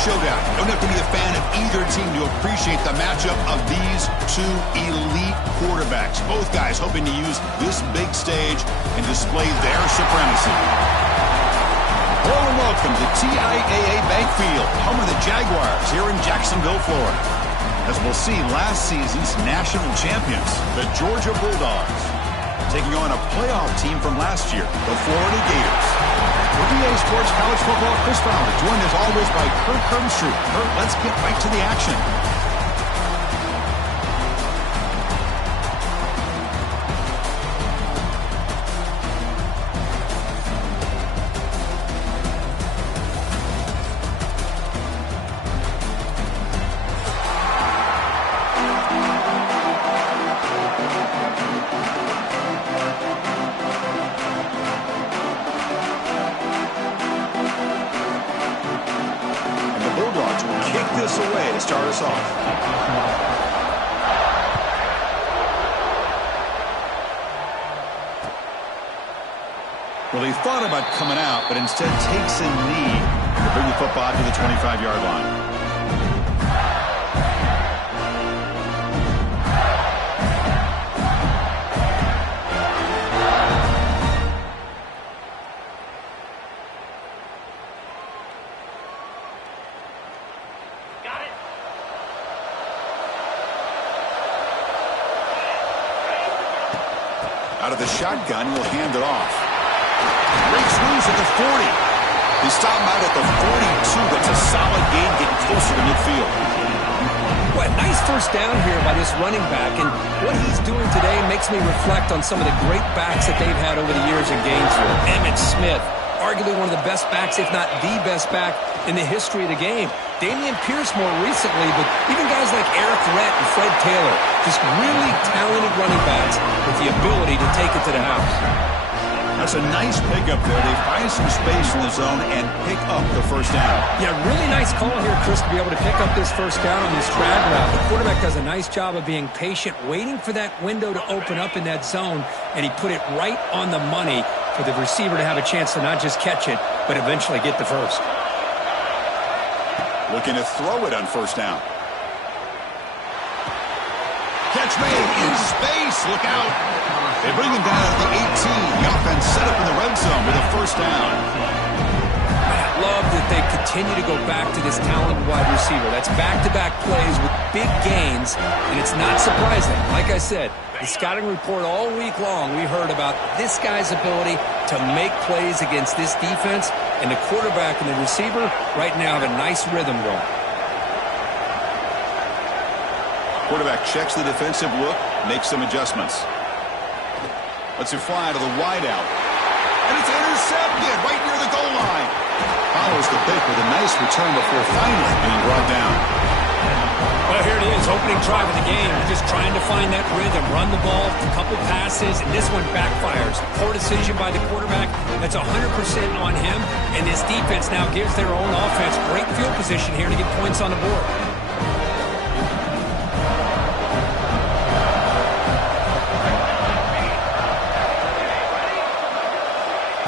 showdown. You don't have to be a fan of either team to appreciate the matchup of these two elite quarterbacks. Both guys hoping to use this big stage and display their supremacy. Hello and welcome to TIAA Bank Field, home of the Jaguars here in Jacksonville, Florida. As we'll see, last season's national champions, the Georgia Bulldogs, taking on a playoff team from last year, the Florida Gators. For EA Sports College Football, Chris Fowler, joined as always by Kurt Hermstroop. Kurt, let's get right to the action. This away to start us off. Well, he thought about coming out, but instead takes a knee to bring the football to the 25-yard line. Out of the shotgun, he'll hand it off. Breaks loose at the 40. They stop him out at the 42. That's a solid gain, getting closer to midfield. What a nice first down here by this running back. And what he's doing today makes me reflect on some of the great backs that they've had over the years in Gainesville. Emmitt Smith, arguably one of the best backs, if not the best back in the history of the game. Damian Pierce more recently, but even guys like Eric Rett and Fred Taylor, just really talented running backs with the ability to take it to the house. That's a nice pickup there. They find some space in the zone and pick up the first down. Yeah, really nice call here, Chris, to be able to pick up this first down on this drag route. The quarterback does a nice job of being patient, waiting for that window to open up in that zone, and he put it right on the money for the receiver to have a chance to not just catch it, but eventually get the first. Looking to throw it on first down. Catch made in space. Look out. They bring him down at the 18. The offense set up in the red zone with a first down. I love that they continue to go back to this talented wide receiver. That's back-to-back plays with big gains, and it's not surprising. Like I said, the scouting report all week long, we heard about this guy's ability to make plays against this defense, and the quarterback and the receiver right now have a nice rhythm going. Quarterback checks the defensive look, makes some adjustments. Lets it fly to the wideout. And it's intercepted right near the goal line. Follows the pick with a nice return before finally being brought down. Well, here it is, opening drive of the game. Just trying to find that rhythm, run the ball, a couple passes, and this one backfires. Poor decision by the quarterback. That's 100% on him, and this defense now gives their own offense great field position here to get points on the board.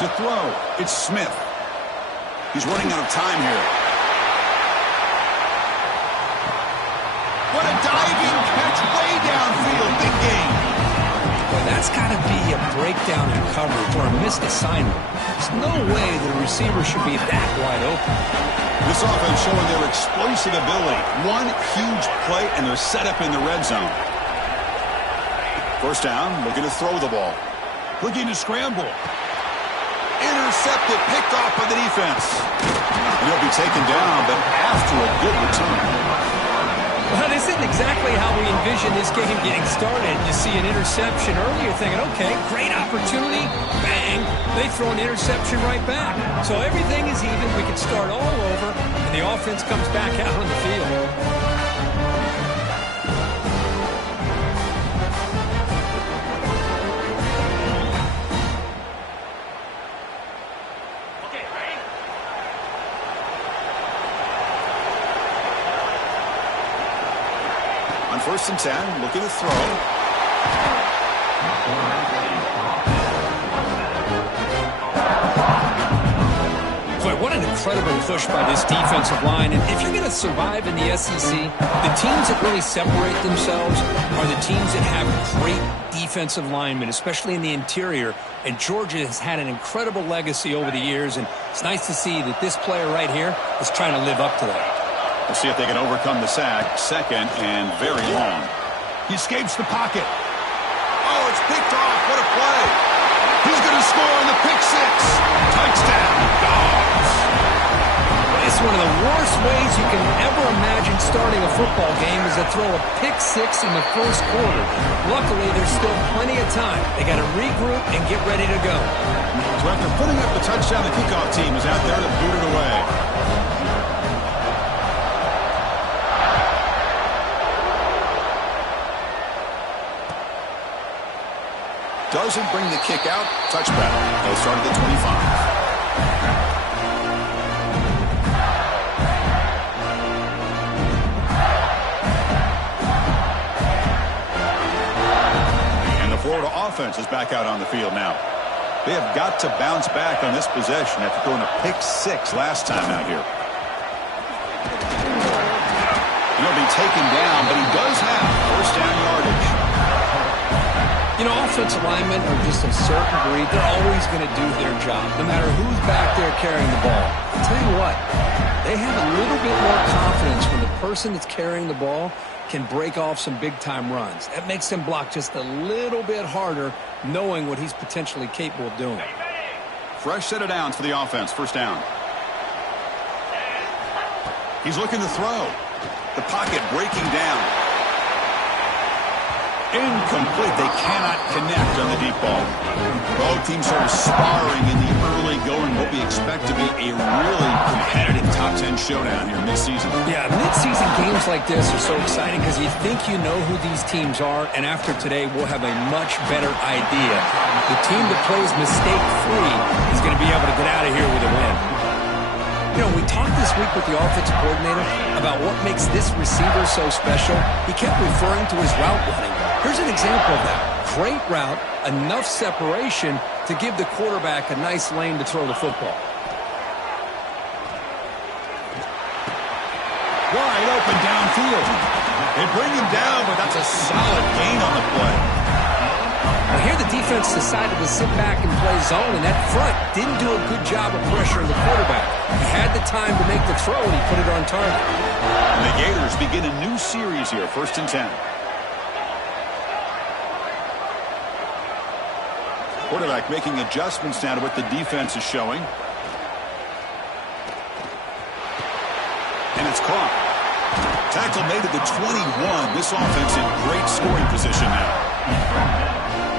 To throw, it's Smith. He's running out of time here. What a diving catch way downfield. Big game. Well, that's got to be a breakdown in coverage or a missed assignment. There's no way that a receiver should be that wide open. This offense showing their explosive ability. One huge play, and they're set up in the red zone. First down, looking to throw the ball. Looking to scramble. Intercepted, picked off by the defense. And he'll be taken down, but after a good return. Well, this isn't exactly how we envision this game getting started. You see an interception early, you're thinking, okay, great opportunity, bang, they throw an interception right back. So everything is even, we can start all over, and the offense comes back out on the field. On 1st and 10, looking to throw. Boy, What an incredible push by this defensive line. And if you're going to survive in the SEC, the teams that really separate themselves are the teams that have great defensive linemen, especially in the interior. And Georgia has had an incredible legacy over the years, and it's nice to see that this player right here is trying to live up to that. We'll see if they can overcome the sack. Second and very long. He escapes the pocket. Oh, it's picked off. What a play. He's going to score on the pick six. Touchdown, Dogs. It's one of the worst ways you can ever imagine starting a football game is to throw a pick six in the first quarter. Luckily, there's still plenty of time. They got to regroup and get ready to go. So after putting up the touchdown, the kickoff team is out there to boot it away. Doesn't bring the kick out. Touchback. They'll start at the 25. Florida offense is back out on the field now. They have got to bounce back on this possession after throwing a pick six last time out here. He'll be taken down, but he does have first down yardage. You know, offensive linemen are just a certain breed. They're always going to do their job, no matter who's back there carrying the ball. I'll tell you what, they have a little bit more confidence when the person that's carrying the ball can break off some big-time runs. That makes them block just a little bit harder, knowing what he's potentially capable of doing. Fresh set of downs for the offense. First down. He's looking to throw. The pocket breaking down. Incomplete. They cannot connect on the deep ball. Both teams sort of sparring in the early going. What we expect to be a really competitive top 10 showdown here mid-season. Yeah, mid-season games like this are so exciting because you think you know who these teams are, and after today we'll have a much better idea. The team that plays mistake-free is going to be able to get out of here with a win. You know, we talked this week with the offensive coordinator about what makes this receiver so special. He kept referring to his route running. Here's an example of that. Great route, enough separation to give the quarterback a nice lane to throw the football. Wide open downfield. They bring him down, but that's a solid gain on the play. Well, here the defense decided to sit back and play zone, and that front didn't do a good job of pressuring the quarterback. He had the time to make the throw, and he put it on target. And the Gators begin a new series here, 1st and 10. Quarterback making adjustments now to what the defense is showing. And it's caught. Tackle made at the 21. This offense in great scoring position now.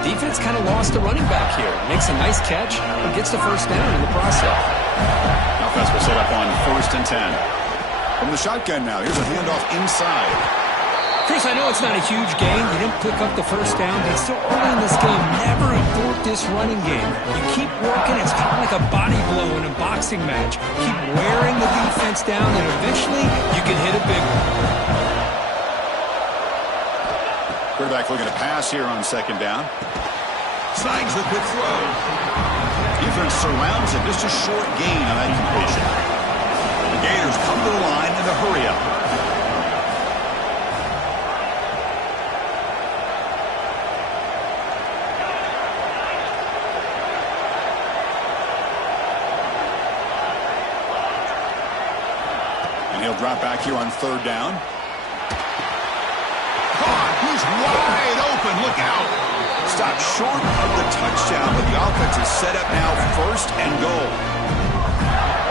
Defense kind of lost the running back here. Makes a nice catch and gets the first down in the process. Offense will set up on 1st and 10. From the shotgun now, here's a handoff inside. Chris, I know it's not a huge gain. You didn't pick up the first down, but still early in this game, never abort this running game. You keep working. It's kind of like a body blow in a boxing match. Keep wearing the defense down, and eventually you can hit a big one. Quarterback looking to pass here on 2nd down. Snags the quick throw. Defense surrounds it. Just a short gain on that completion. The Gators come to the line in a hurry up. He'll drop back here on 3rd down. Caught. He's wide open. Look out. Stopped short of the touchdown, but the offense is set up now 1st and goal.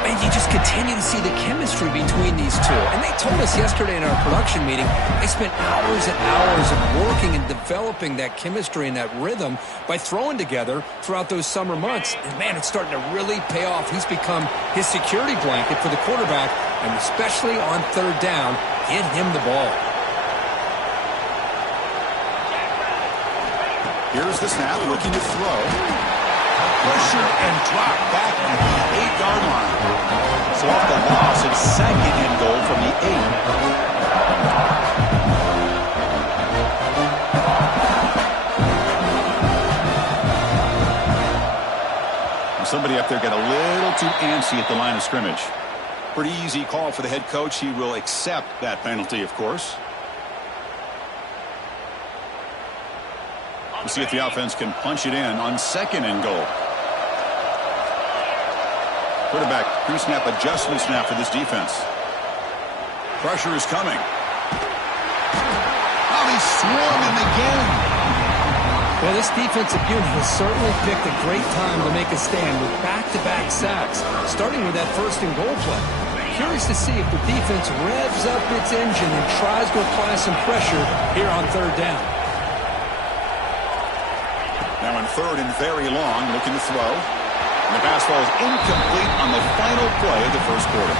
And you just continue to see the chemistry between these two. And they told us yesterday in our production meeting, they spent hours and hours of working and developing that chemistry and that rhythm by throwing together throughout those summer months. And, man, it's starting to really pay off. He's become his security blanket for the quarterback, and especially on 3rd down, get him the ball. Here's the snap, looking to throw. Pressure and drop back at the 8-yard line. So off the loss, it's 2nd and goal from the 8. Somebody up there got a little too antsy at the line of scrimmage. Pretty easy call for the head coach. He will accept that penalty, of course. We'll see if the offense can punch it in on 2nd and goal. Quarterback pre-snap adjustments now for this defense. Pressure is coming. Oh, they swarm him again. Well, this defensive unit has certainly picked a great time to make a stand with back-to-back sacks, starting with that 1st and goal play. Curious to see if the defense revs up its engine and tries to apply some pressure here on 3rd down. Now on 3rd and very long, looking to throw. And the pass falls incomplete on the final play of the 1st quarter.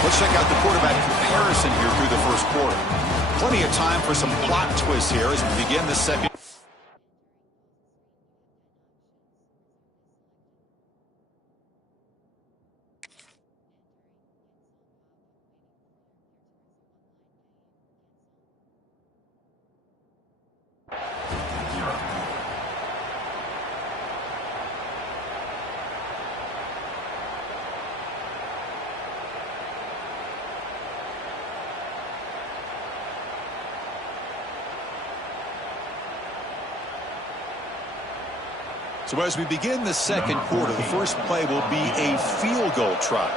Let's check out the quarterback comparison here through the 1st quarter. Plenty of time for some plot twists here as we begin the 2nd. So as we begin the 2nd quarter, the first play will be a field goal try.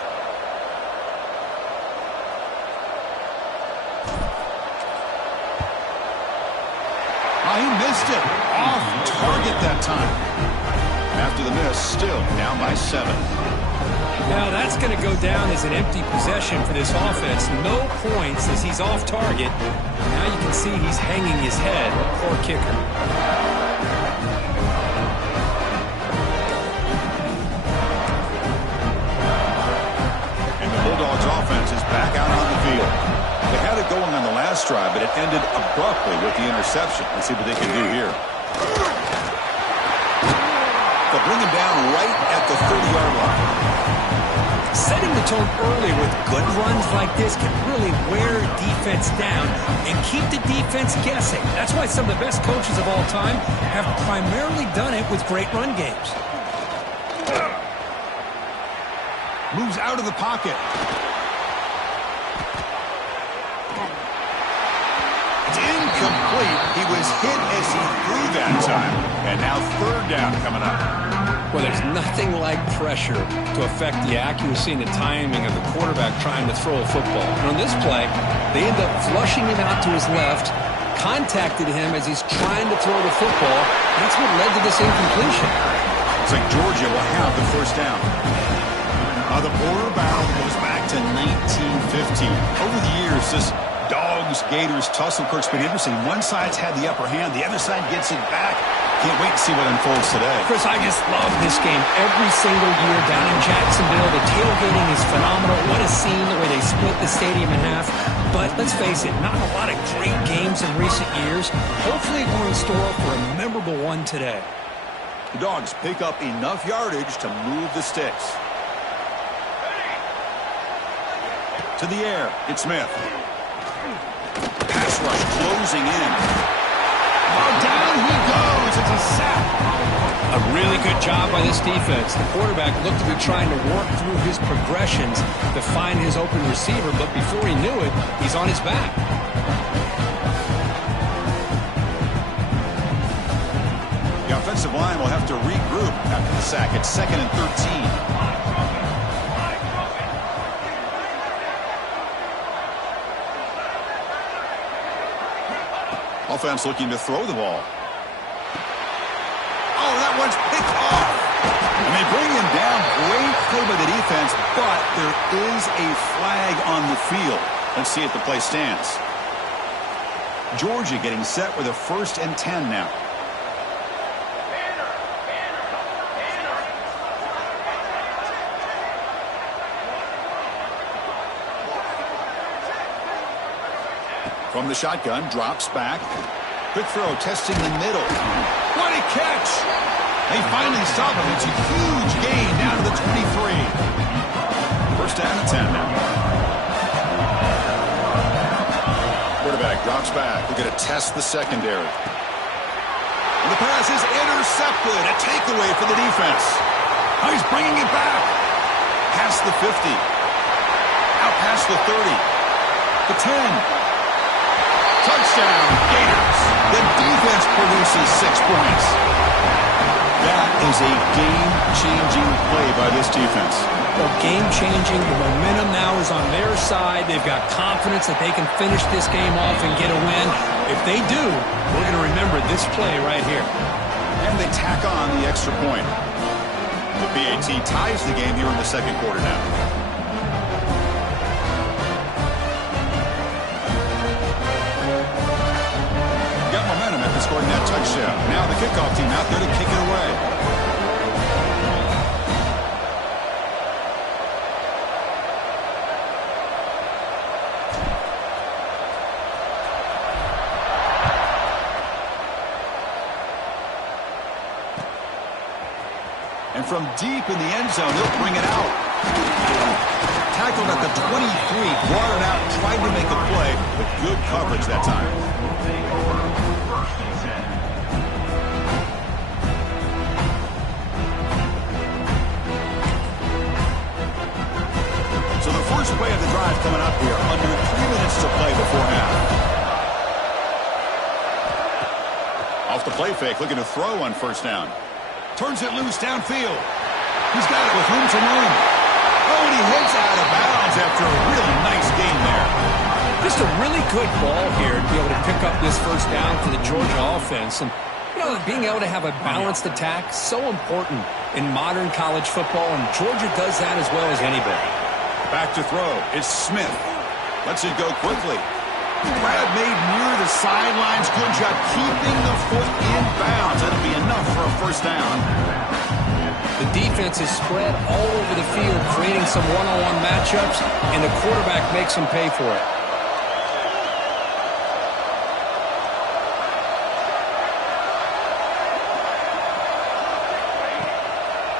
Oh, he missed it. Off target that time. After the miss, still down by 7. Now that's going to go down as an empty possession for this offense. No points as he's off target. Now you can see he's hanging his head. Poor kicker. Bulldogs offense is back out on the field. They had it going on the last drive, but it ended abruptly with the interception. Let's see what they can do here. They'll bring him down right at the 30-yard line. Setting the tone early with good runs like this can really wear defense down and keep the defense guessing. That's why some of the best coaches of all time have primarily done it with great run games. Moves out of the pocket. It's incomplete. He was hit as he threw that time. And now 3rd down coming up. Well, there's nothing like pressure to affect the accuracy and the timing of the quarterback trying to throw a football. And on this play, they end up flushing him out to his left, contacted him as he's trying to throw the football. That's what led to this incompletion. It's like Georgia will have the 1st down. The border battle goes back to 1915. Over the years, this Dogs-Gators tussle, Kirk's been interesting. One side's had the upper hand. The other side gets it back. Can't wait to see what unfolds today. Chris, I just love this game every single year down in Jacksonville. The tailgating is phenomenal. What a scene, the way they split the stadium in half. But let's face it, not a lot of great games in recent years. Hopefully we're in store for a memorable one today. The Dogs pick up enough yardage to move the sticks. To the air, it's Smith. Pass rush closing in. Oh, down he goes. It's a sack. A really good job by this defense. The quarterback looked to be trying to work through his progressions to find his open receiver, but before he knew it, he's on his back. The offensive line will have to regroup after the sack. It's 2nd and 13. Offense looking to throw the ball. Oh, that one's picked off. And they bring him down. Great play by the defense, but there is a flag on the field. Let's see if the play stands. Georgia getting set with a 1st and 10 now. From the shotgun, drops back. Quick throw, testing the middle. What a catch! They finally stop him. It's a huge gain down to the 23. 1st down and 10 now. Quarterback drops back. They're going to test the secondary. And the pass is intercepted. A takeaway for the defense. Oh, he's bringing it back. Past the 50. Out past the 30. The 10. Touchdown, Gators. The defense produces 6 points. That is a game-changing play by this defense. Well, game-changing. The momentum now is on their side. They've got confidence that they can finish this game off and get a win. If they do, we're going to remember this play right here. And they tack on the extra point. The PAT ties the game here in the second quarter now. Got momentum after scoring that touchdown. Now the kickoff team out there to kick it away. And from deep in the end zone, he'll bring it out. Tackled at the 23, brought it out, tried to make a play, but good coverage that time. So the first play of the drive coming up here, under 3 minutes to play before half. Off the play fake, looking to throw on first down. Turns it loose downfield. He's got it with room to run. Oh, and he hits out of bounds after a really nice game there. Just a really good ball here to be able to pick up this first down for the Georgia offense. And, you know, being able to have a balanced attack, so important in modern college football, and Georgia does that as well as anybody. Back to throw. It's Smith. Lets it go quickly. Grab made near the sidelines. Good job keeping the foot in bounds. That'll be enough for a first down. The defense is spread all over the field, creating some one-on-one matchups, and the quarterback makes them pay for it.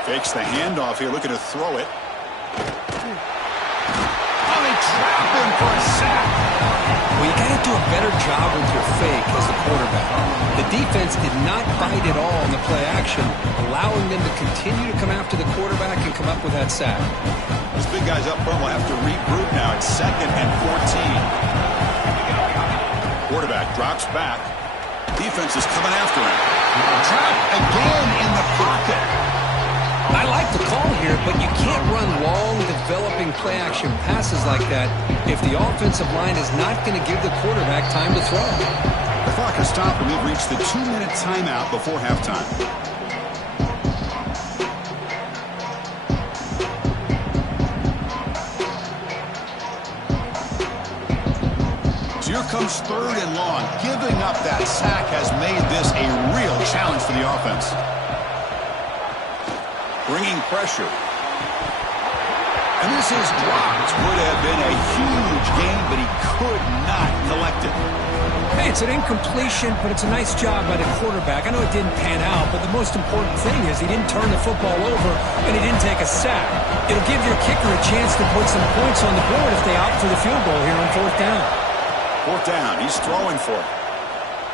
Fakes the handoff here, looking to throw it. Oh, they trap him for a sack. Well, you got to do a better job with your fake as the quarterback. The defense did not bite at all on the play action, allowing them to continue to come after the quarterback and come up with that sack. These big guys up front will have to regroup now. It's 2nd and 14. Quarterback drops back. Defense is coming after him. Trapped again in the pocket. I like the call here, but you can't run long, developing play-action passes like that if the offensive line is not going to give the quarterback time to throw. The clock has stopped, and we've reached the 2-minute timeout before halftime. So here comes 3rd and long. Giving up that sack has made this a real challenge for the offense. Bringing pressure. And this is dropped. Would have been a huge gain, but he could not collect it. Hey, it's an incompletion, but it's a nice job by the quarterback. I know it didn't pan out, but the most important thing is he didn't turn the football over and he didn't take a sack. It'll give your kicker a chance to put some points on the board if they opt for the field goal here on 4th down. 4th down. He's throwing for it.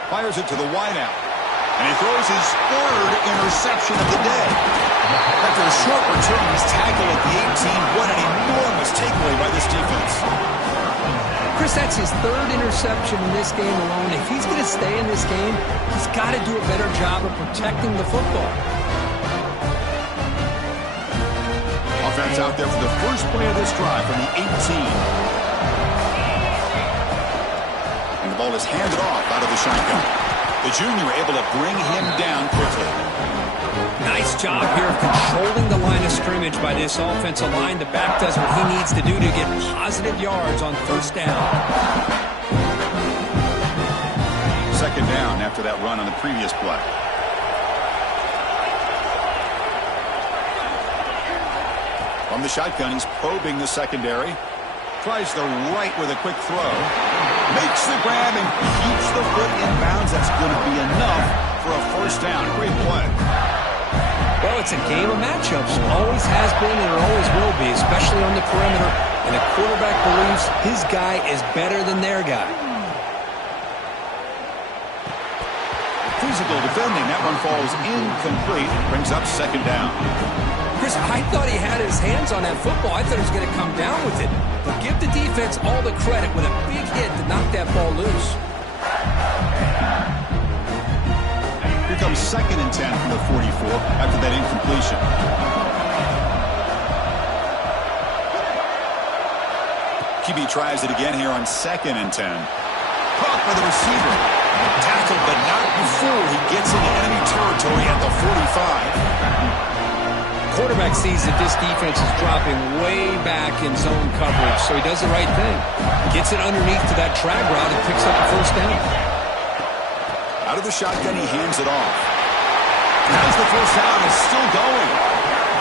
Fires it to the wideout. And he throws his 3rd interception of the day. After a short return, he's tackled at the 18. What an enormous takeaway by this defense. Chris, that's his 3rd interception in this game alone. If he's going to stay in this game, he's got to do a better job of protecting the football. Offense out there for the first play of this drive from the 18. And the ball is handed off out of the shotgun. The junior able to bring him down quickly. Nice job here of controlling the line of scrimmage by this offensive line. The back does what he needs to do to get positive yards on 1st down. 2nd down after that run on the previous play. From the shotgun, he's probing the secondary. Tries the right with a quick throw. Makes the grab and keeps the foot in bounds. That's going to be enough for a first down. Great play. Well, it's a game of matchups. Always has been and it always will be, especially on the perimeter. And the quarterback believes his guy is better than their guy. physical defending. That one falls incomplete. Brings up second down. Chris, I thought he had his hands on that football. I thought he was going to come down with it. But give the defense all the credit with a big hit to knock that ball loose. Here comes 2nd and 10 from the 44 after that incompletion. QB tries it again here on 2nd and 10. Caught by the receiver. Tackled, but not before he gets into enemy territory at the 45. Quarterback sees that this defense is dropping way back in zone coverage, so he does the right thing. Gets it underneath to that drag route and picks up the first down. Out of the shotgun, he hands it off. Has the first down, is still going.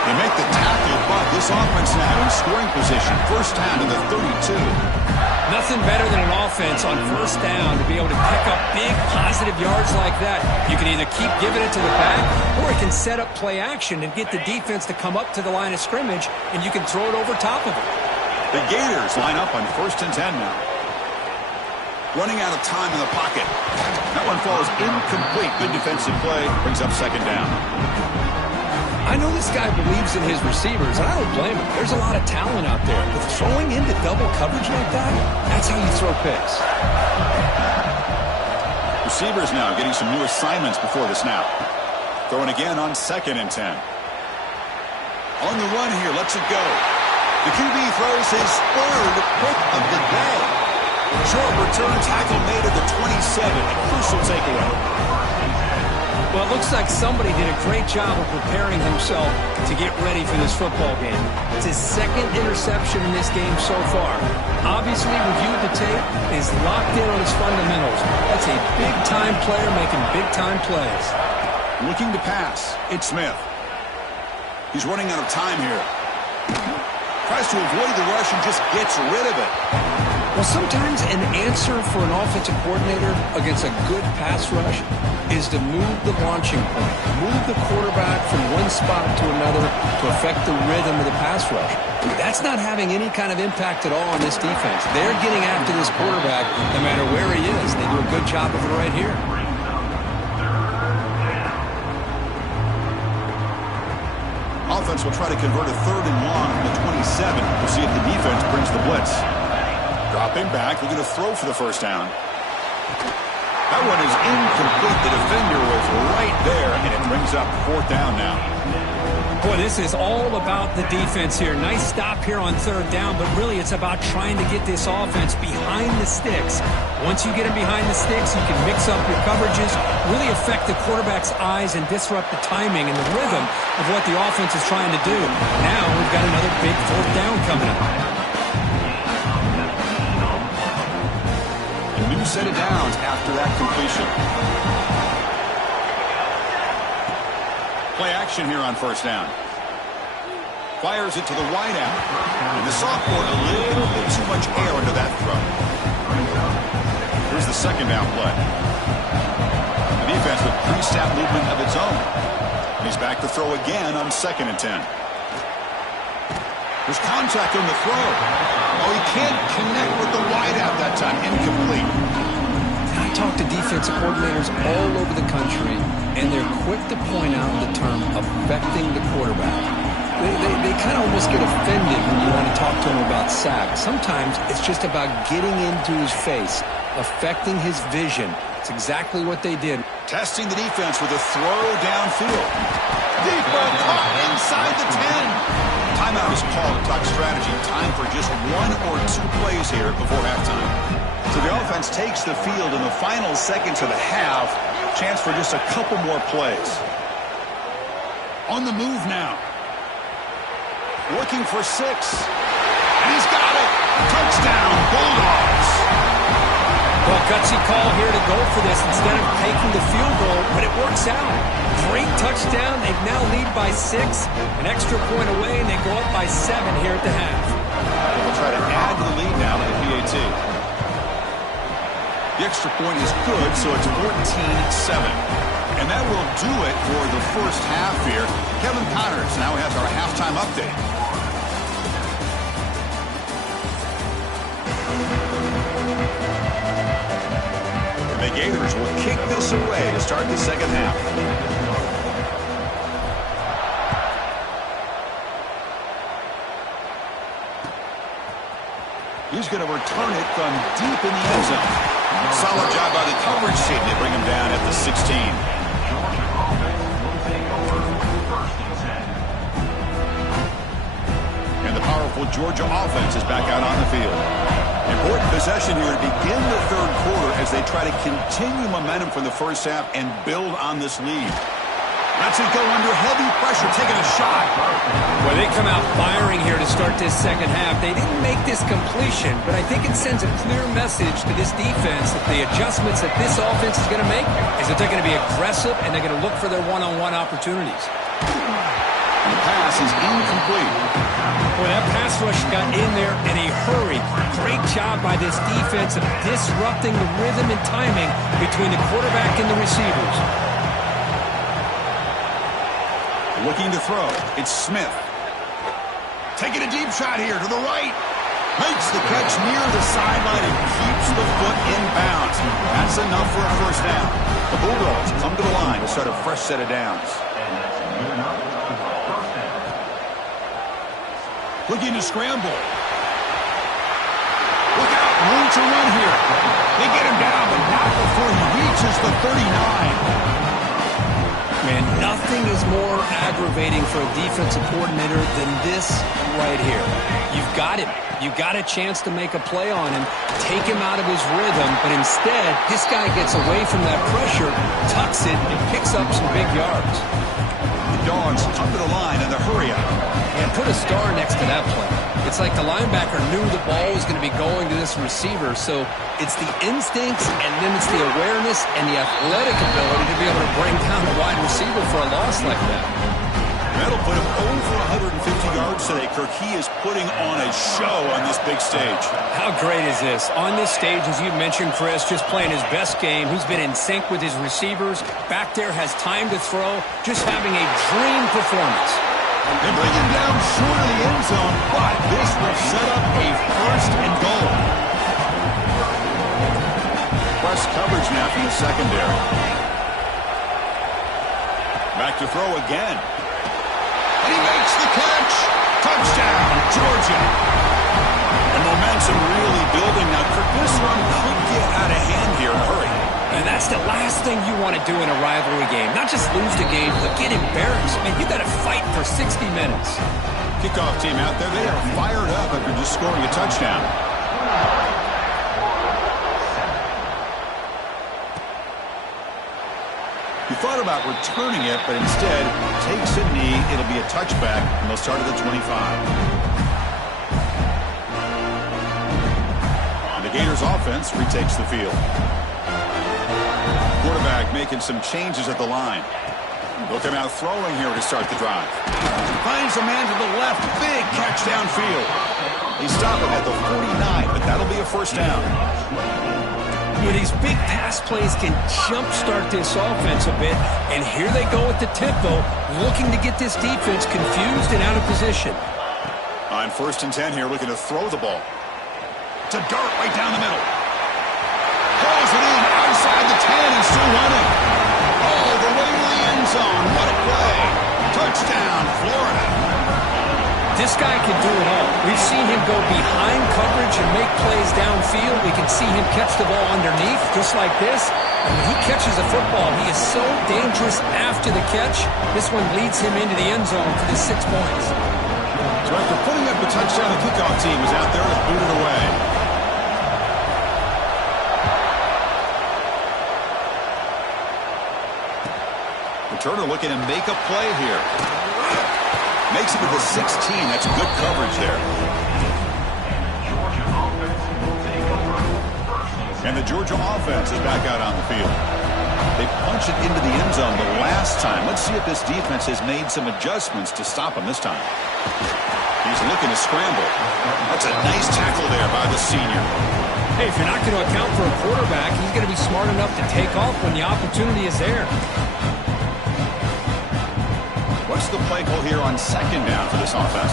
They make the tackle, but this offense now in scoring position. First down to the 32. Nothing better than an offense on first down to be able to pick up big positive yards like that. You can either keep giving it to the back, or it can set up play action and get the defense to come up to the line of scrimmage, and you can throw it over top of it. The Gators line up on 1st and 10 now. Running out of time in the pocket. That one falls incomplete. Good defensive play. Brings up second down. I know this guy believes in his receivers, and I don't blame him. There's a lot of talent out there. But throwing into double coverage like that, that's how you throw picks. Receivers now getting some new assignments before the snap. Throwing again on 2nd and 10. On the run here, lets it go. The QB throws his 3rd pick of the day. Short return tackle made at the 27. A crucial takeaway. Well, it looks like somebody did a great job of preparing himself to get ready for this football game. It's his 2nd interception in this game so far. Obviously, reviewed the tape, is locked in on his fundamentals. That's a big-time player making big-time plays. Looking to pass. It's Smith. He's running out of time here. Tries to avoid the rush and just gets rid of it. Well, sometimes an answer for an offensive coordinator against a good pass rush is to move the launching point, move the quarterback from one spot to another to affect the rhythm of the pass rush. That's not having any kind of impact at all on this defense. They're getting after this quarterback no matter where he is. They do a good job of it right here. Offense will try to convert a 3rd and long from the 27. We'll see if the defense brings the blitz. Dropping back, looking to throw for the first down. That one is incomplete. The defender was right there, and it brings up 4th down now. Boy, this is all about the defense here. Nice stop here on 3rd down, but really it's about trying to get this offense behind the sticks. Once you get them behind the sticks, you can mix up your coverages, really affect the quarterback's eyes and disrupt the timing and the rhythm of what the offense is trying to do. Now we've got another big 4th down coming up. New set of downs after that completion. Play action here on 1st down. Fires it to the wideout. And the sophomore a little bit too much air into that throw. Here's the 2nd down play. The defense with pre-snap movement of its own. He's back to throw again on 2nd and 10. There's contact on the throw. Oh, he can't connect with the wideout that time. Incomplete. I talk to defensive coordinators all over the country, and they're quick to point out the term affecting the quarterback. They kind of almost get offended when you want to talk to them about sacks. Sometimes it's just about getting into his face, affecting his vision. It's exactly what they did. Testing the defense with a throw downfield. Deep ball caught inside the 10. Timeout is called. Talk strategy. Time for just 1 or 2 plays here before halftime. So the offense takes the field in the final seconds of the half. Chance for just a couple more plays. On the move now. Looking for 6. And he's got it. Touchdown, Bulldogs. Well, gutsy call here to go for this instead of taking the field goal, but it works out. Great touchdown. They now lead by 6. An extra point away, and they go up by 7 here at the half. They'll try to add to the lead now with the PAT. The extra point is good, so it's 14-7. And that will do it for the first half here. Kevin Connors now has our halftime update. The Gators will kick this away to start the second half. He's going to return it from deep in the end zone. Solid job by the coverage team. They bring him down at the 16. And the powerful Georgia offense is back out on the field. Important possession here to begin the third quarter as they try to continue momentum from the first half and build on this lead. Let's it go under heavy pressure, taking a shot. Well, they come out firing here to start this second half. They didn't make this completion, but I think it sends a clear message to this defense that the adjustments that this offense is going to make is that they're going to be aggressive and they're going to look for their one-on-one opportunities. The pass is incomplete. Boy, that pass rush got in there in a hurry. Great job by this defense of disrupting the rhythm and timing between the quarterback and the receivers. Looking to throw. It's Smith. Taking a deep shot here to the right. Makes the catch near the sideline and keeps the foot in bounds. That's enough for a first down. The Bulldogs come to the line to start a fresh set of downs. Looking to scramble. Look out. Room to run here. They get him down, but not before he reaches the 39. Man, nothing is more aggravating for a defensive coordinator than this right here. You've got him. You've got a chance to make a play on him, take him out of his rhythm, but instead, this guy gets away from that pressure, tucks it, and picks up some big yards. The Dogs come to the line in the hurry-up. And put a star next to that play. It's like the linebacker knew the ball was going to be going to this receiver, so it's the instincts and then it's the awareness and the athletic ability to be able to bring down a wide receiver for a loss like that. That'll put him over 150 yards today. Kirk, he is putting on a show on this big stage. How great is this? On this stage, as you mentioned, Chris, just playing his best game. He's been in sync with his receivers. Back there, has time to throw. Just having a dream performance. They bring him down short of the end zone, but this will set up a first and goal. Press coverage now from the secondary. Back to throw again. And he makes the catch. Touchdown, Georgia. And momentum really building now. Kirk, this one could get out of hand here in a hurry. And that's the last thing you want to do in a rivalry game. Not just lose the game, but get embarrassed. Man, you got to fight for 60 minutes. Kickoff team out there, they are fired up after just scoring a touchdown. He thought about returning it, but instead takes a knee. It'll be a touchback, and they'll start at the 25. And the Gators offense retakes the field. Quarterback making some changes at the line. They'll come out throwing here to start the drive. Finds a man to the left. Big catch downfield. They stop him at the 49, but that'll be a first down. Yeah, these big pass plays can jumpstart this offense a bit, and here they go at the tempo, looking to get this defense confused and out of position. On 1st and 10 here, looking to throw the ball. To dart right down the middle. Pulls it in outside the 10 and still running. All the way to the end zone. What a play. Touchdown, Florida. This guy can do it all. We've seen him go behind coverage and make plays downfield. We can see him catch the ball underneath, just like this. And when he catches the football, he is so dangerous after the catch. This one leads him into the end zone for the 6 points. So after putting up the touchdown, the kickoff team is out there to boot it away. Turner looking to make a play here. Makes it to the 16. That's good coverage there. And the Georgia offense is back out on the field. They punch it into the end zone the last time. Let's see if this defense has made some adjustments to stop him this time. He's looking to scramble. That's a nice tackle there by the senior. Hey, if you're not going to account for a quarterback, he's going to be smart enough to take off when the opportunity is there. What's the play call here on 2nd down for this offense?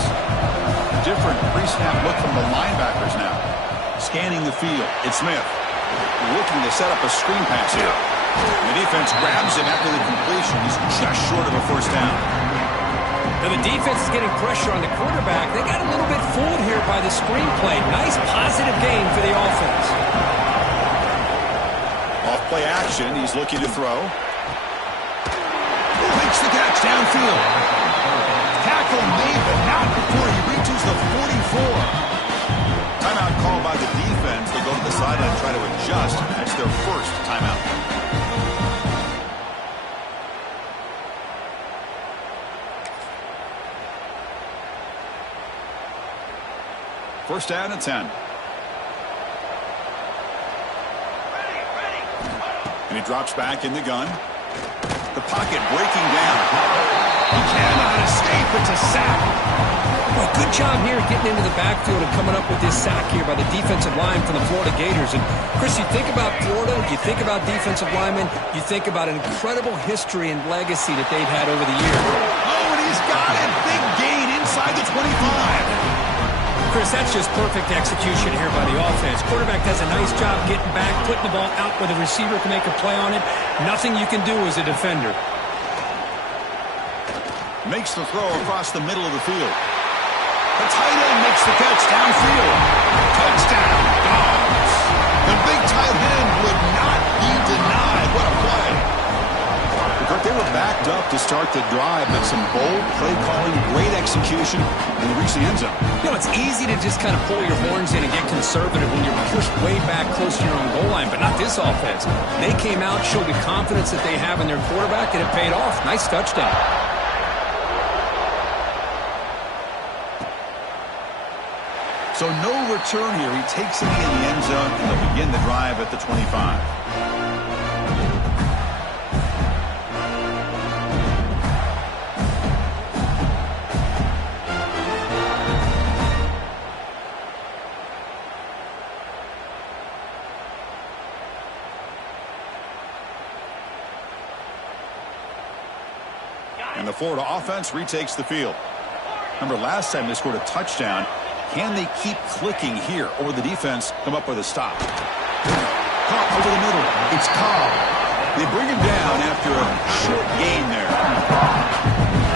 Different pre-snap look from the linebackers now. Scanning the field. It's Smith. looking to set up a screen pass here. The defense grabs him after the completion. He's just short of a first down. Now the defense is getting pressure on the quarterback. They got a little bit fooled here by the screen play. Nice positive gain for the offense. Off play action. He's looking to throw. Makes the catch downfield. Tackle made, but not before he reaches the 44. Timeout called by the defense. They go to the sideline and try to adjust. That's their first timeout. First down and 10. And he drops back in the gun. The pocket breaking down. He cannot escape. It's a sack. Well, good job here getting into the backfield and coming up with this sack here by the defensive line from the Florida Gators. And, Chris, you think about Florida, you think about defensive linemen, you think about an incredible history and legacy that they've had over the years. Oh, and he's got it. Big gain inside the 25. Chris, that's just perfect execution here by the offense. Quarterback does a nice job getting back, putting the ball out where the receiver can make a play on it. Nothing you can do as a defender. Makes the throw across the middle of the field. The tight end makes the catch downfield. Touchdown, Dogs. The big tight end would not be denied. What a play. But they were backed up to start the drive, but some bold play calling, great execution, and they reach the end zone. You know, it's easy to just kind of pull your horns in and get conservative when you're pushed way back close to your own goal line, but not this offense. They came out, showed the confidence that they have in their quarterback, and it paid off. Nice touchdown. So no return here. He takes it in the end zone, and they'll begin the drive at the 25. And the Florida offense retakes the field. Remember, last time they scored a touchdown. Can they keep clicking here, or will the defense come up with a stop? Caught over the middle. It's Ncaa. They bring him down after a short gain there.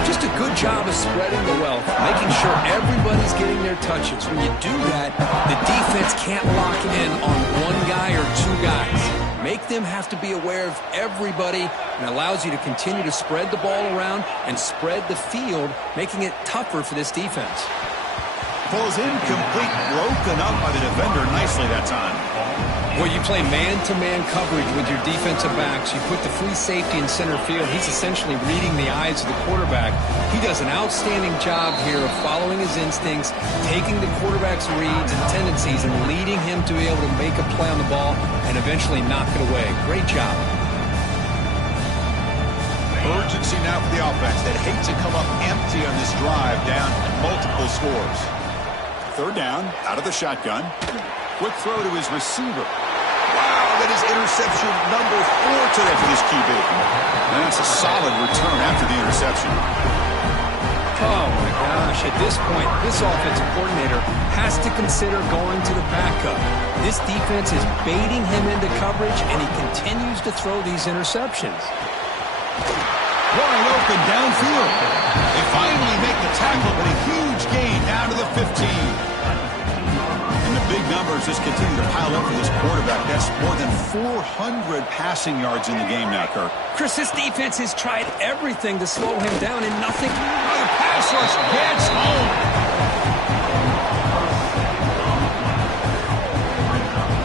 Just a good job of spreading the wealth, making sure everybody's getting their touches. When you do that, the defense can't lock in on one guy or two guys. Make them have to be aware of everybody, and allows you to continue to spread the ball around and spread the field, making it tougher for this defense. Falls incomplete, broken up by the defender nicely that time. Well, you play man-to-man coverage with your defensive backs. You put the free safety in center field. He's essentially reading the eyes of the quarterback. He does an outstanding job here of following his instincts, taking the quarterback's reads and tendencies, and leading him to be able to make a play on the ball and eventually knock it away. Great job. Urgency now for the offense that hate to come up empty on this drive, down multiple scores. Third down, out of the shotgun. Quick throw to his receiver. Wow, that is interception number 4 today for this QB. And that's a solid return after the interception. Oh, my gosh. At this point, this offensive coordinator has to consider going to the backup. This defense is baiting him into coverage, and he continues to throw these interceptions. Wide open downfield. They finally make the tackle, but a huge gain down to the 15. And the big numbers just continue to pile up for this quarterback. That's more than 400 passing yards in the game now, Kirk. Chris, this defense has tried everything to slow him down, and nothing. Oh, the pass rush gets home.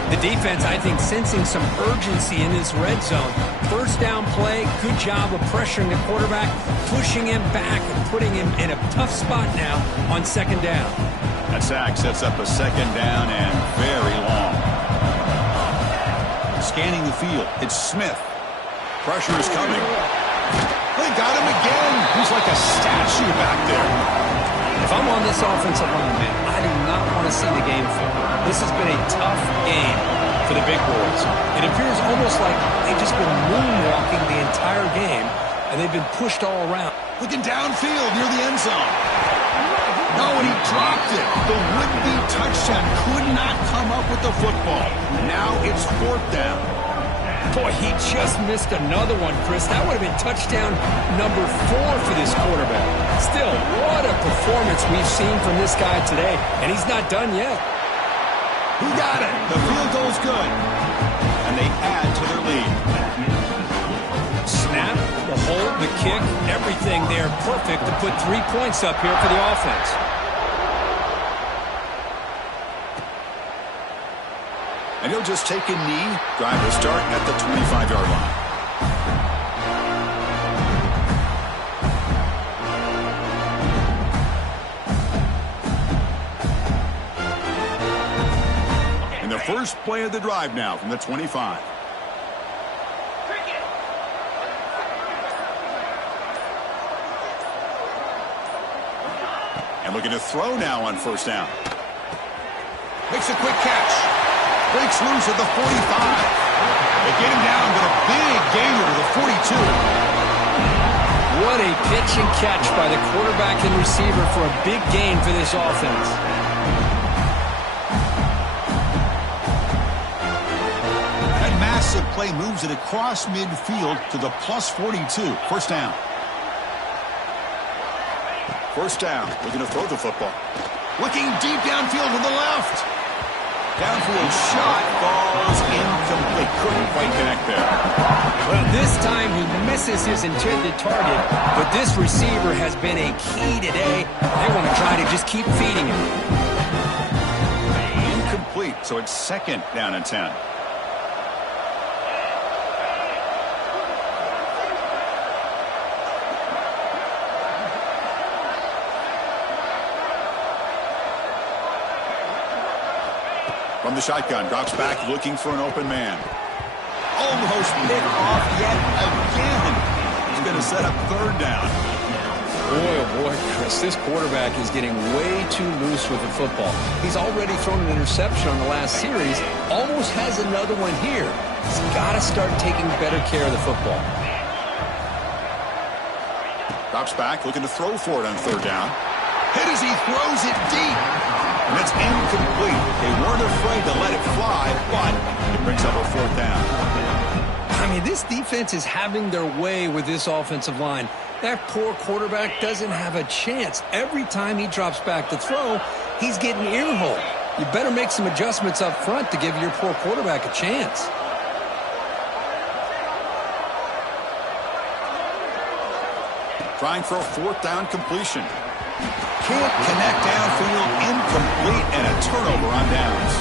The defense, I think, sensing some urgency in this red zone. First down play, good job of pressuring the quarterback, pushing him back and putting him in a tough spot now on second down. That sack sets up a second down and very long. Scanning the field, it's Smith. Pressure is coming. They got him again. He's like a statue back there. If I'm on this offensive line, man, I do not want to see the game fall. This has been a tough game for the big boys. It appears almost like they've just been moonwalking the entire game, and they've been pushed all around. Looking downfield near the end zone. No, and he dropped it. The would-be touchdown could not come up with the football. Now it's 4th down. Boy, he just missed another one, Chris. That would have been touchdown number 4 for this quarterback. Still, what a performance we've seen from this guy today, and he's not done yet. Who got it? The field goal's good. And they add to their lead. Snap, the hold, the kick, everything there perfect to put 3 points up here for the offense. And he'll just take a knee. Drive will start at the 25-yard line. And the first play of the drive now from the 25. And looking to throw now on 1st down. Makes a quick catch. Breaks loose at the 45. They get him down, but a big gainer to the 42. What a pitch and catch by the quarterback and receiver for a big gain for this offense. That massive play moves it across midfield to the plus 42. 1st down. 1st down. Looking to throw the football. Looking deep downfield to the left. Downfield shot falls incomplete. Couldn't quite connect there. Well, this time he misses his intended target, but this receiver has been a key today. They want to try to just keep feeding him. Incomplete, so it's 2nd down and 10. From the shotgun, drops back looking for an open man. Almost picked off yet again. He's going to set up 3rd down. Boy, oh boy, Chris, this quarterback is getting way too loose with the football. He's already thrown an interception on the last series, almost has another one here. He's got to start taking better care of the football. Drops back, looking to throw for it on 3rd down. Hit as he throws it deep. And it's incomplete. They weren't afraid to let it fly, but it brings up a 4th down. I mean, this defense is having their way with this offensive line. That poor quarterback doesn't have a chance. Every time he drops back to throw, he's getting earholed. You better make some adjustments up front to give your poor quarterback a chance. Trying for a 4th down completion. Can't connect downfield, incomplete, and a turnover on downs.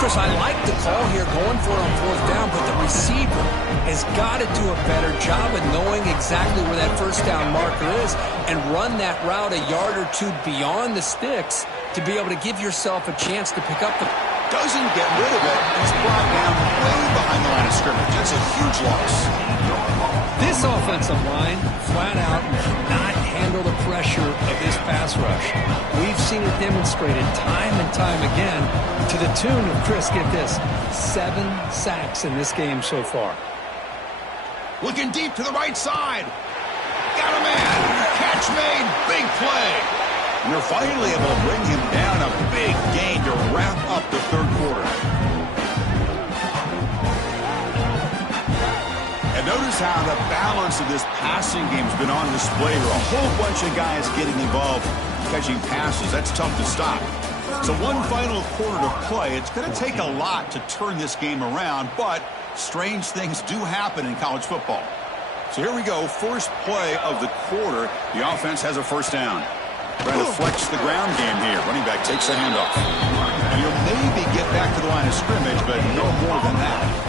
Chris, I like the call here going for it on 4th down, but the receiver has got to do a better job of knowing exactly where that 1st down marker is and run that route a yard or 2 beyond the sticks to be able to give yourself a chance to pick up the... Doesn't get rid of it. He's brought down way behind the line of scrimmage. That's a huge loss. This offensive line, flat out, cannot handle the pressure of this pass rush. We've seen it demonstrated time and time again to the tune of, Chris, get this, 7 sacks in this game so far. Looking deep to the right side. Got a man. Catch made. Big play. And they're finally able to bring him down. A big gain to wrap up the 3rd quarter. And notice how the balance of this passing game has been on display here. A whole bunch of guys getting involved catching passes. That's tough to stop. So one final quarter to play. It's going to take a lot to turn this game around, but strange things do happen in college football. So here we go. First play of the quarter. The offense has a 1st down. Trying to flex the ground game here. Running back takes the handoff. And he'll maybe get back to the line of scrimmage, but no more than that.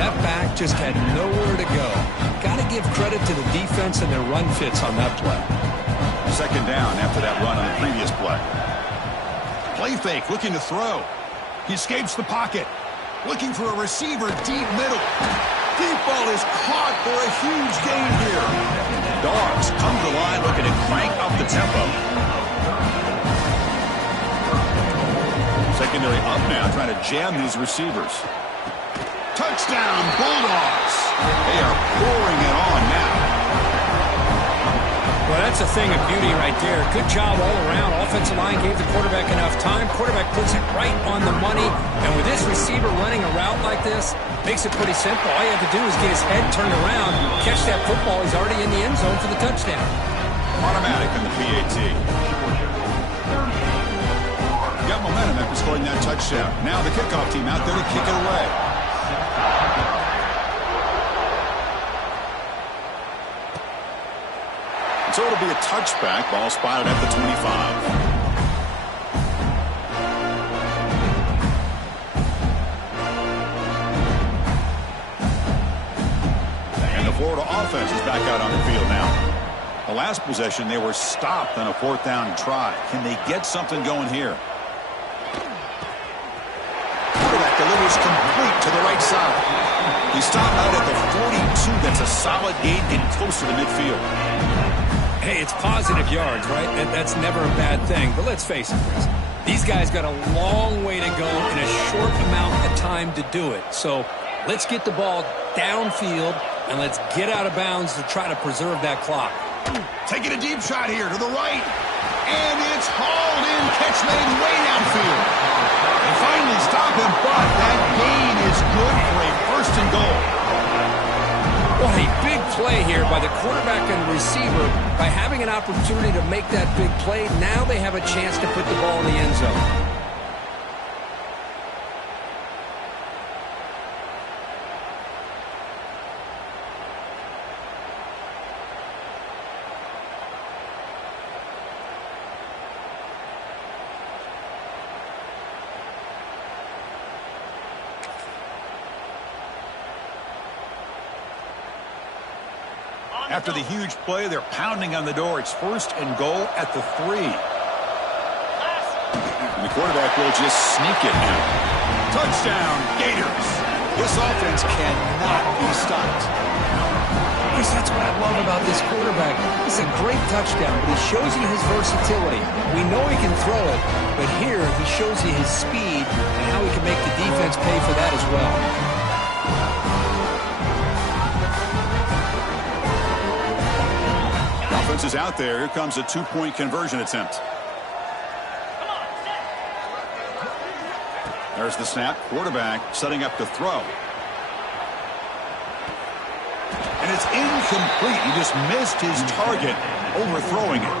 That back just had nowhere to go. Got to give credit to the defense and their run fits on that play. 2nd down after that run on the previous play. Play fake, looking to throw. He escapes the pocket. Looking for a receiver deep middle. Deep ball is caught for a huge gain here. Dogs come to the line looking to crank up the tempo. Secondary up now, trying to jam these receivers. Touchdown, Bulldogs. They are pouring it on now. Well, that That's a thing of beauty right there. Good job all around. Offensive line gave the quarterback enough time. Quarterback puts it right on the money. And with this receiver running a route like this, makes it pretty simple. All you have to do is get his head turned around, catch that football. He's already in the end zone for the touchdown. Automatic in the PAT. Got momentum after scoring that touchdown. Now the kickoff team out there to kick it away. So it'll be a touchback. Ball spotted at the 25. And the Florida offense is back out on the field now. The last possession, they were stopped on a 4th down try. Can they get something going here? Quarterback delivers complete to the right side. He stopped out at the 42. That's a solid gain, getting close to the midfield. Hey, it's positive yards, right? That's never a bad thing. But let's face it, Chris. These guys got a long way to go in a short amount of time to do it. So let's get the ball downfield, and let's get out of bounds to try to preserve that clock. Taking a deep shot here to the right. And it's hauled in. Catch made way downfield. They finally stop him, but that gain is good for a 1st and goal. What a big play here by the quarterback and receiver. By having an opportunity to make that big play, now they have a chance to put the ball in the end zone. After the huge play, they're pounding on the door. It's 1st and goal at the 3. And the quarterback will just sneak it now. Touchdown, Gators. This offense cannot be stopped. Chris, that's what I love about this quarterback. It's a great touchdown, but he shows you his versatility. We know he can throw it, but here he shows you his speed and how he can make the defense pay for that as well. Offense is out there. Here comes a 2-point conversion attempt. There's the snap. Quarterback setting up to throw. And it's incomplete. He just missed his target, overthrowing it.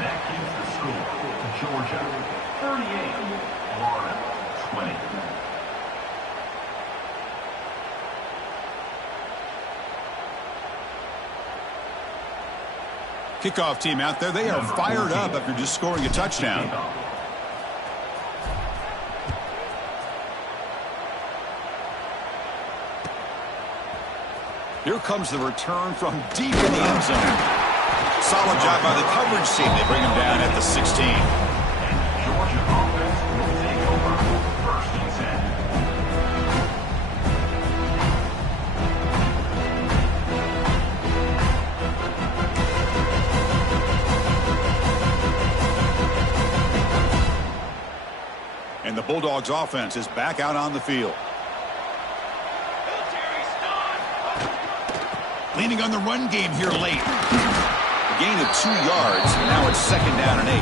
That gives the score to Georgia. 38, Florida 20. Kickoff team out there. They are fired up after just scoring a touchdown. Here comes the return from deep in the end zone. Solid job by the coverage team. They bring him down at the 16. Georgia offense will take over 1st and 10. And the Bulldogs offense is back out on the field. Leaning on the run game here late. A gain of 2 yards. Now it's 2nd down and 8.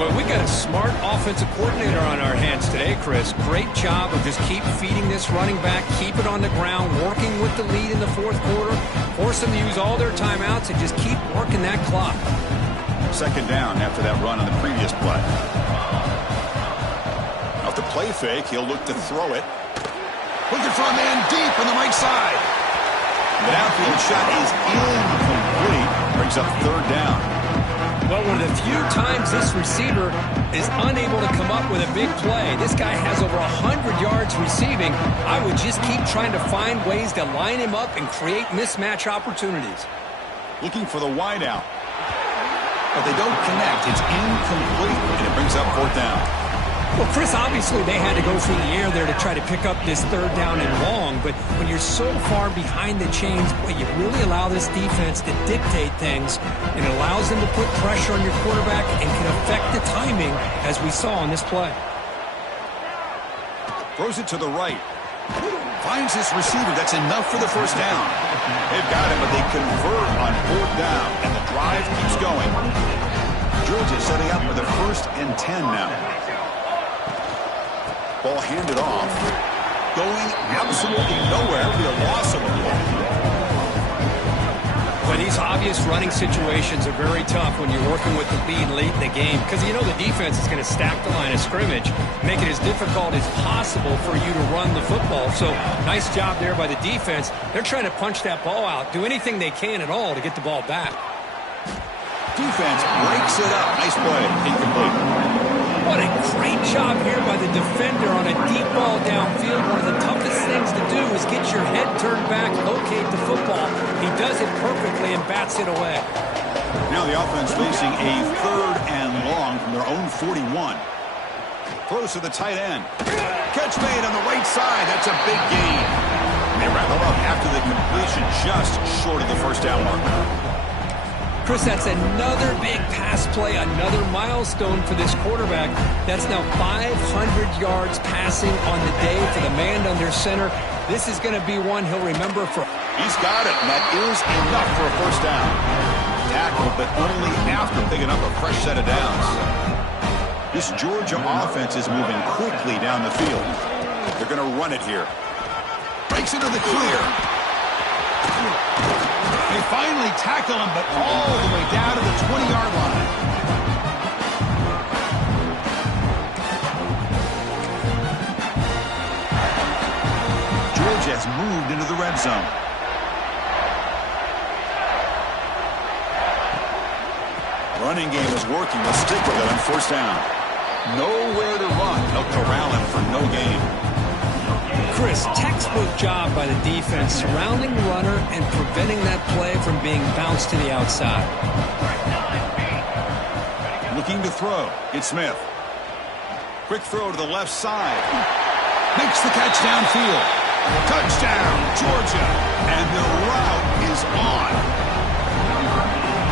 Well, we got a smart offensive coordinator on our hands today, Chris. Great job of just keep feeding this running back, keep it on the ground, working with the lead in the 4th quarter, force them to use all their timeouts and just keep working that clock. 2nd down after that run on the previous play. Off the play fake, he'll look to throw it. Looking for a man deep on the right side. The downfield shot is incomplete. Brings up 3rd down. Well, one of the few times this receiver is unable to come up with a big play. This guy has over 100 yards receiving. I would just keep trying to find ways to line him up and create mismatch opportunities. Looking for the wide out. But they don't connect. It's incomplete, and it brings up 4th down. Well, Chris, obviously they had to go through the air there to try to pick up this 3rd down and long, but when you're so far behind the chains, boy, you really allow this defense to dictate things, and it allows them to put pressure on your quarterback and can affect the timing, as we saw on this play. Throws it to the right. Finds his receiver. That's enough for the first down. They've got it, but they convert on 4th down, and the drive keeps going. Georgia setting up with a 1st and 10 now. Ball handed off. Going absolutely nowhere. It'll be a loss of the ball. Well, these obvious running situations are very tough when you're working with the lead late in the game because you know the defense is going to stack the line of scrimmage, make it as difficult as possible for you to run the football. So nice job there by the defense. They're trying to punch that ball out, do anything they can at all to get the ball back. Defense breaks it up. Nice play. Incomplete. What a great job here by the defender on a deep ball downfield. One of the toughest things to do is get your head turned back, locate the football. He does it perfectly and bats it away. Now the offense facing a 3rd and long from their own 41. Throws to the tight end. Catch made on the right side. That's a big gain. They wrap him up after the completion, just short of the first down marker. Chris, that's another big pass play, another milestone for this quarterback. That's now 500 yards passing on the day for the man under center. This is going to be one he'll remember for. He's got it, and that is enough for a first down. Tackle, but only after picking up a fresh set of downs. This Georgia offense is moving quickly down the field. They're going to run it here. Breaks into the clear. They finally tackle him, but all the way down to the 20-yard line. Georgia has moved into the red zone. Running game is working. They'll stick with it on 1st down. Nowhere to run. They'll corral him for no gain. Chris, textbook job by the defense surrounding the runner and preventing that play from being bounced to the outside. Looking to throw. It's Smith. Quick throw to the left side. Makes the catch downfield. Touchdown, Georgia. And the route is on.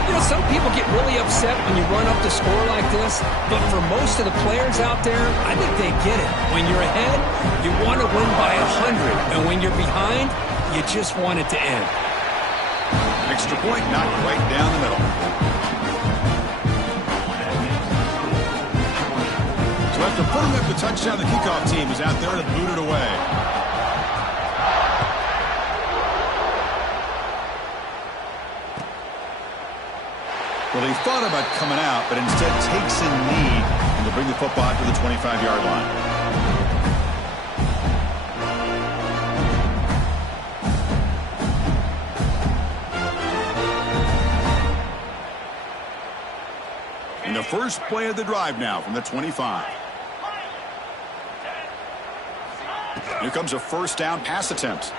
You know, some people get really upset when you run up the score like this, but for most of the players out there, I think they get it. When you're ahead, you want to win by 100, and when you're behind, you just want it to end. Extra point knocked right down the middle. So after putting up the touchdown, the kickoff team is out there to boot it away. Well, he thought about coming out, but instead takes a knee and to bring the football to the 25-yard line. And the first play of the drive now from the 25. Here comes a 1st down pass attempt.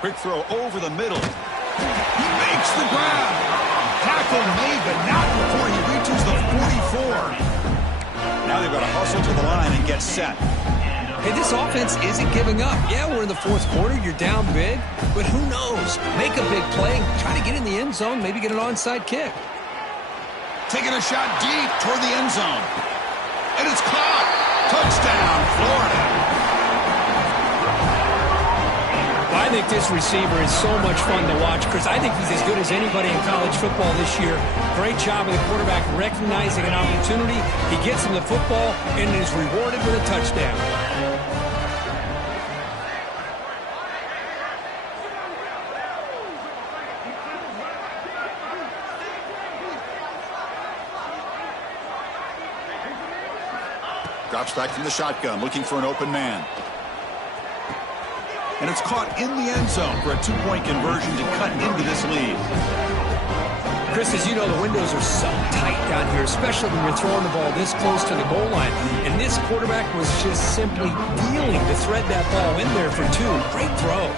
Quick throw over the middle. He makes the grab. Tackle made, but not before he reaches the 44. Now they've got to hustle to the line and get set. Hey, this offense isn't giving up. Yeah, we're in the 4th quarter. You're down big, but who knows? Make a big play, try to get in the end zone, maybe get an onside kick. Taking a shot deep toward the end zone. And it's caught. Touchdown, Florida. I think this receiver is so much fun to watch, Chris. I think he's as good as anybody in college football this year. Great job of the quarterback recognizing an opportunity. He gets him the football and is rewarded with a touchdown. Drops back from the shotgun, looking for an open man. And it's caught in the end zone for a 2-point conversion to cut into this lead. Chris, as you know, the windows are so tight down here, especially when you're throwing the ball this close to the goal line. And this quarterback was just simply dealing to thread that ball in there for 2. Great throw.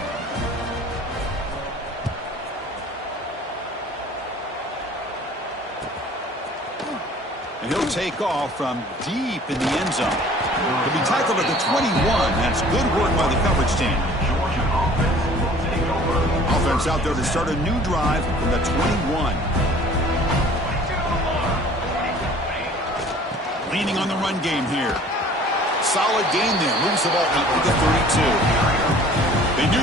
And he'll take off from deep in the end zone. He'll be tackled at the 21. That's good work by the coverage team. Offense out there to start a new drive from the 21. Leaning on the run game here. Solid gain there. Moves the ball out to the 32. They knew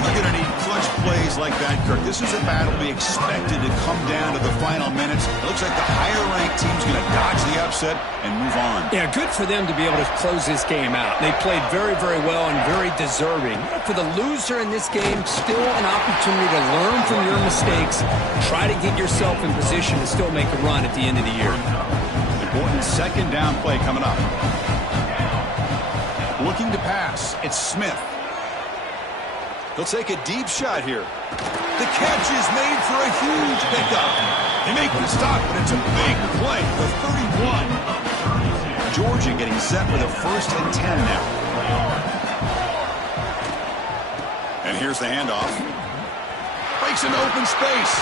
like that, Kirk, this is a battle to be expected to come down to the final minutes. It looks like the higher-ranked team's going to dodge the upset and move on. Yeah, good for them to be able to close this game out. They played very, very well and very deserving. For the loser in this game, still an opportunity to learn from your mistakes. Try to get yourself in position to still make a run at the end of the year. Important second down play coming up. Looking to pass. It's Smith. He'll take a deep shot here. The catch is made for a huge pickup. They make the stop, but it's a big play for 31. Georgia getting set with a 1st and 10 now. And here's the handoff. Breaks an open space.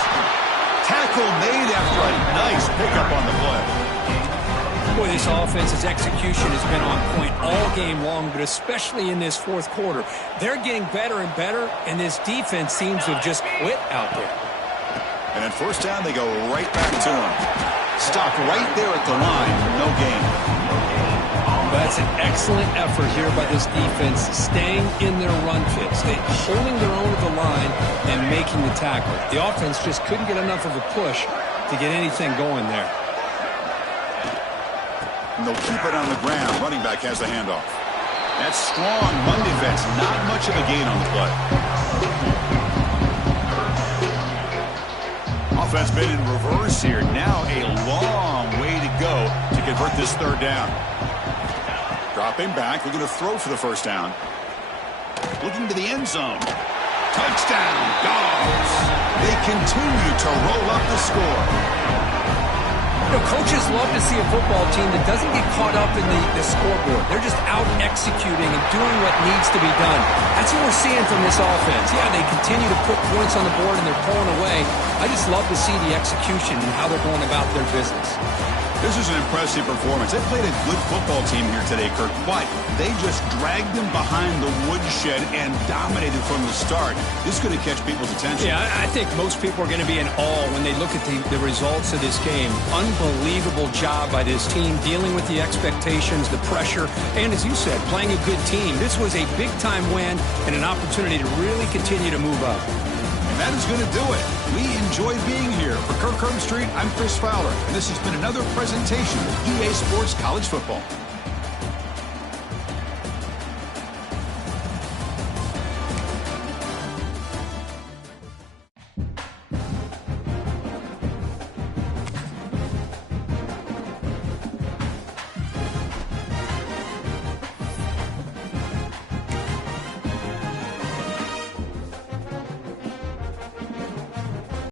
Tackle made after a nice pickup on the play. Boy, this offense's execution has been on point all game long, but especially in this fourth quarter. They're getting better and better, and this defense seems to have just quit out there. And at first down, they go right back to him. Stop right there at the line for no gain. That's an excellent effort here by this defense, staying in their run fit, holding their own at the line and making the tackle. The offense just couldn't get enough of a push to get anything going there. And they'll keep it on the ground. Running back has the handoff. That's strong run defense. Not much of a gain on the play. Offense been in reverse here. Now a long way to go to convert this third down. Dropping back. We're going to throw for the first down. Looking to the end zone. Touchdown, Dogs. They continue to roll up the score. You know, coaches love to see a football team that doesn't get caught up in the scoreboard. They're just out executing and doing what needs to be done. That's what we're seeing from this offense. Yeah, they continue to put points on the board and they're pulling away. I just love to see the execution and how they're going about their business. This is an impressive performance. They played a good football team here today, Kirk, but they just dragged them behind the woodshed and dominated from the start. This is going to catch people's attention. Yeah, I think most people are going to be in awe when they look at the results of this game. Unbelievable job by this team, dealing with the expectations, the pressure, and as you said, playing a good team. This was a big-time win and an opportunity to really continue to move up. That is going to do it. We enjoy being here. For Kirk Street, I'm Chris Fowler, and this has been another presentation of EA Sports College Football.